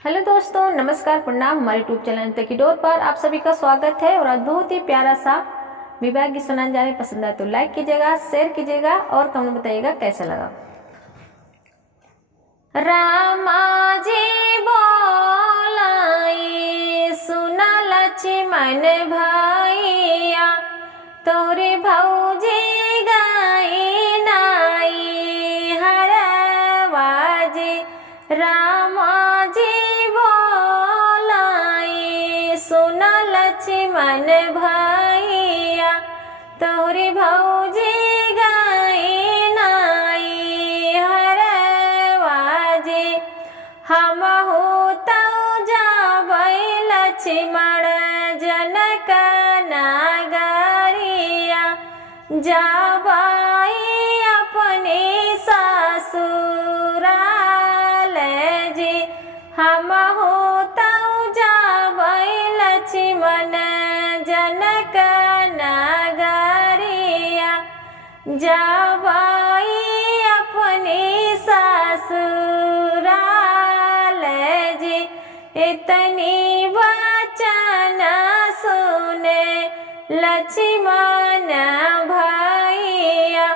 Hello दोस्तों, नमस्कार, प्रणाम। हमारे यूट्यूब चैनल तक की डोर पर आप सभी का स्वागत है। और आज बहुत ही प्यारा सा विवाह गीत सुनाने जा रहे हैं। पसंद आए तो लाइक कीजिएगा, शेयर कीजिएगा और कमेंट में बताइएगा कैसा लगा। रामा जी बोलाई सुना लक्ष्मण भैया, तोरे भौजी गाई नाई हरवाजी। रामा जी बोलाई सुना लक्ष्मण भैया, तोरे भौजी गाई नाई हरवाजी। हमहु तौ जाबै लक्ष्मण जनक नगरिया, जाबै अपने ससुराल जी। हमहु तौ जाबै लक्ष्मण जनक नगरिया, जाबै अपने ससुराल जी। इतनी वचन सुने लक्ष्मण भैया,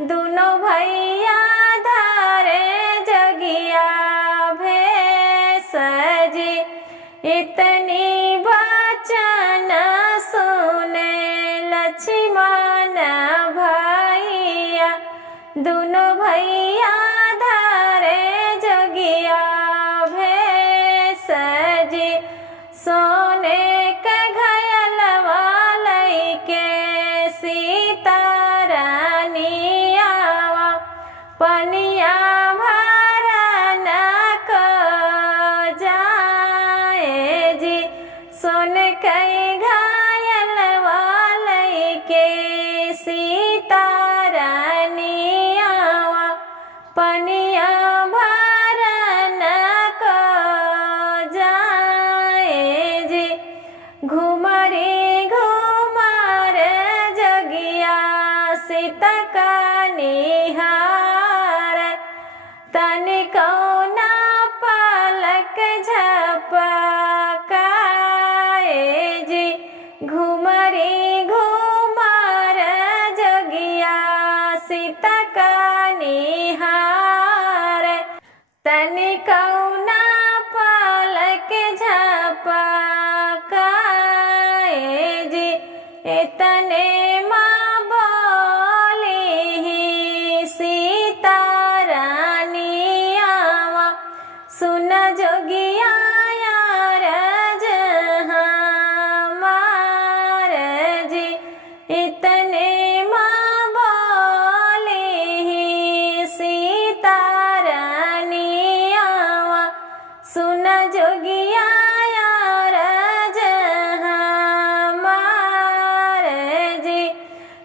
दोनों भैया धारे जगिया भेष जी। इतनी वचन सुने लक्ष्मण भैया, दोनों भैया धारे जगिया भेष जी। सोने के घयलवा लइके सीता रानियावा, पनिया भरन क जाए जी। सोन के घयलवा लइके सीता रानियावा, पनिया भरन क जाए जी। घुमरी घुमर जगिया सीता का निहार, तनिको ना पलक झपकाए जी। घुमरी घुमर जगिया सीता का निहार, तनिको ना पलक झपकाए जी। इतने माँ बोली ही सीता रानियावा, सुन जोगिया यार हमार जी। इतने माँ बोली ही सीता रानियावा, सुन जोगिया यार हमार जी।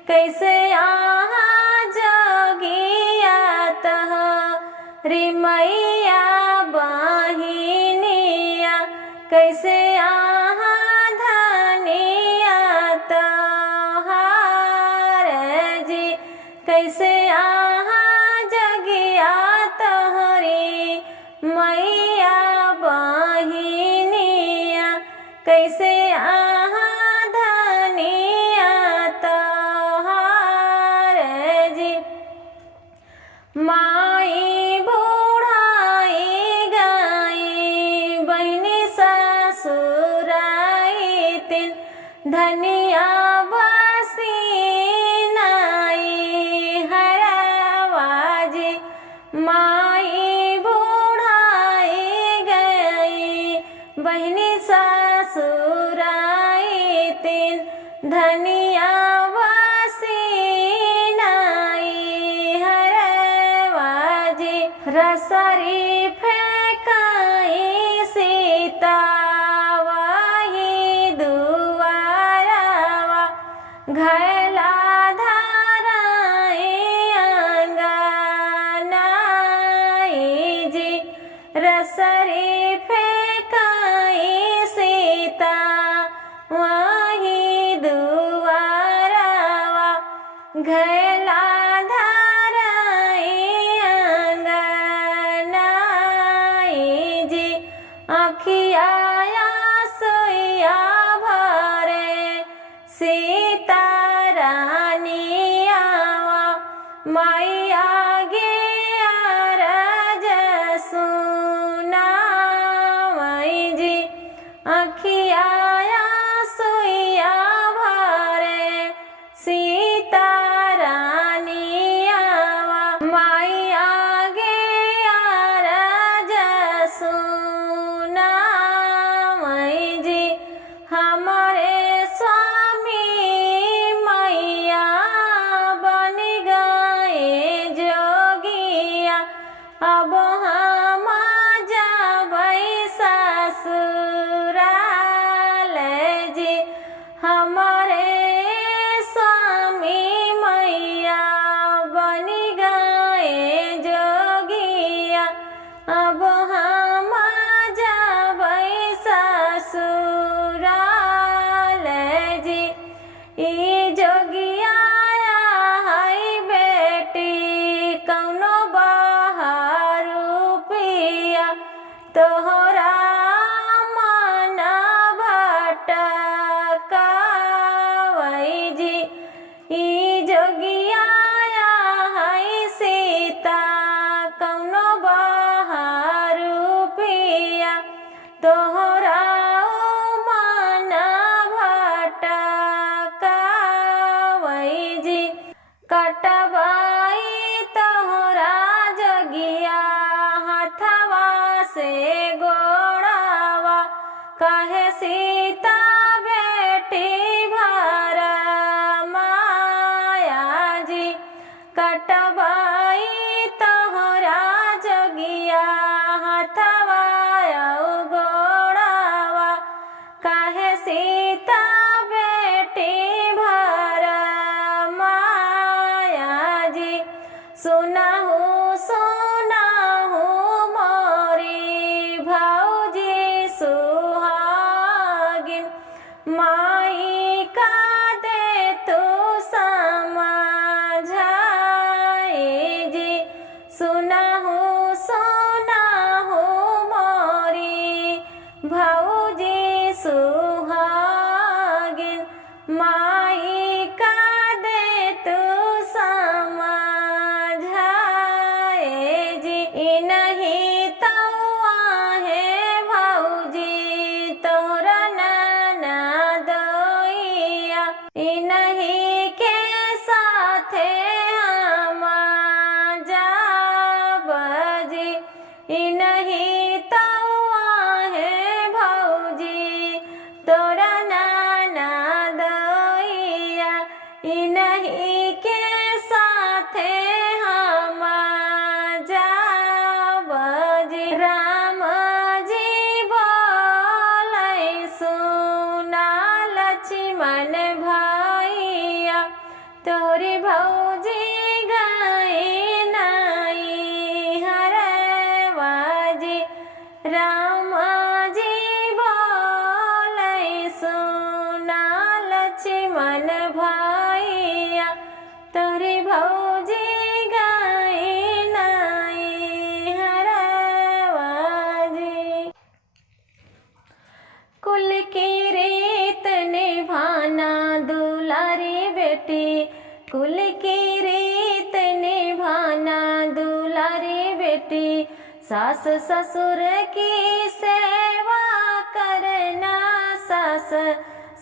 कैसे यहाँ जोगिया तह रे मैया बहिनिया, कैसे यहाँ धनिया तोहार जी। कैसे यहाँ जगिया तोहरी मैया बहिनिया, कैसे यहाँ धनिया तोहार जी। माई बूढ़ाई गई बहिनी ससुराई तिन, धनिया बसी नाई हरवाजी। माई बूढ़ाई गई बहिनी ससुराई तिन, धनिया बसी नाई हरवाजी। रसरी फेंकाई सीता वही दुआरवा, घैला धाराई अंगनाई जी। रसरी फेंकाई सीता वही दुआरवा, घैला धाराई अंगनाई जी। अखिया सोइया भरे सीता रानी आवा मैया गे अरज सुना मई जी अखिया सोइया भरे सीता रानी आवा मैया गे अरज सुना मई जी हमारे स्वामी मैया बन गए जोगिया अब हम जाबै ससुराल जी हमारे स्वामी मैया बन गए जोगिया अब हम जाबै ससुराल जी ई जोगिया है बेटी कौनो बाहर रुपिया तोहरा मन भटकावै जी ई जोगिया है सीता कौनो बाहर रुपिया तोहरा मन भटकावै जी कटवाई तोहरा जोगिया हथवा से गोड़ावा कहे सीता बेटी भर माया जी कटवाई तोहरा जोगिया हथवा गोड़ावा कहे सीता बेटी भर माया जी सुनाहू सुनाहू मोरी भौजी सुहागिन माई का दे तू समझाई जी सुनाहू सुनाहू मोरी भौजी सुहागिन माई का दे तू समझाए जी ई नहीं तौआ है भौजी तोहरा नाना दोइया ई नहीं के साथे हम जाब जी ई नहीं तौआ है भौजी तोरा नाना दोइया ई नहीं के साथे हम जाब जी राम जी बोलै सुना लक्ष्मण भैया तोरी भौजी गई नहीं हरवा जी राम जी बोलै सुना लक्ष्मण भैया तोरी भौजी गई नहीं हरवा जी कुल की रीत निभाना दुलारी बेटी कुल की रीत निभाना दुलारी बेटी सास ससुर की सेवा करना सास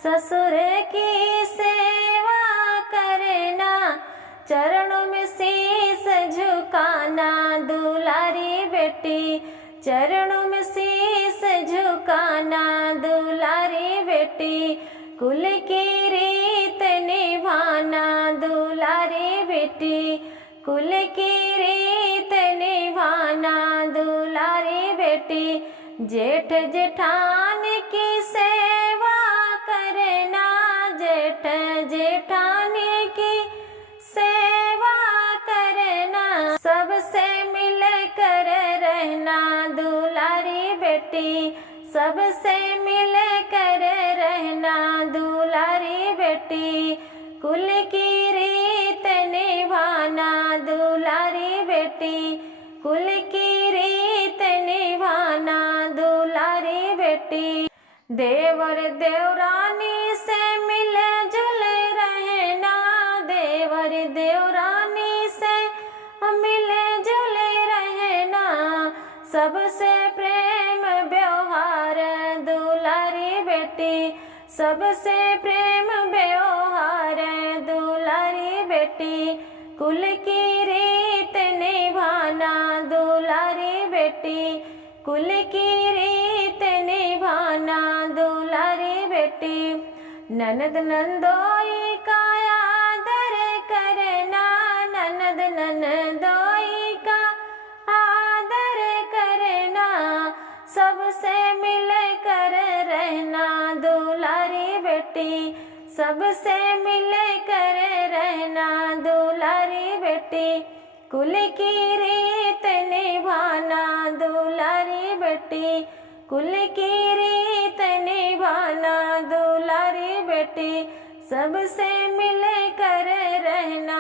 ससुर की सेवा करना चरणों में शीस झुकाना दुलारी बेटी चरणों में शीस झुकाना दुलारी बेटी कुल की रीत निभाना दुलारी बेटी कुल की रीत निभाना दुलारी बेटी जेठ जेठान की सेवा करना जेठ जेठानी की सेवा करना सबसे मिल कर रहना दुलारी बेटी सबसे मिल कर रहना दुलारी बेटी कुल की रीत निभाना दुलारी बेटी कुल की रीत निभाना दुलारी बेटी। देवर देवरानी से मिले जुले रहना, देवर देवरानी से मिले जुले रहना, सबसे प्रेम व्यवहार दुलारी बेटी, सबसे प्रेम व्यवहार दुलारी बेटी। कुल की रीत निभाना दुलारी बेटी, कुल की रीत निभाना दुलारी बेटी। ननद नंदोई का आदर करना, ननद नंदोई का आदर करना, सबसे मिल कर रहना दुलारी बेटी, सबसे मिल कर रहना दुलारी बेटी। कुल की रीत निभाना दुलारी बेटी, कुल की रीत निभाना दुलारी बेटी, सबसे मिल कर रहना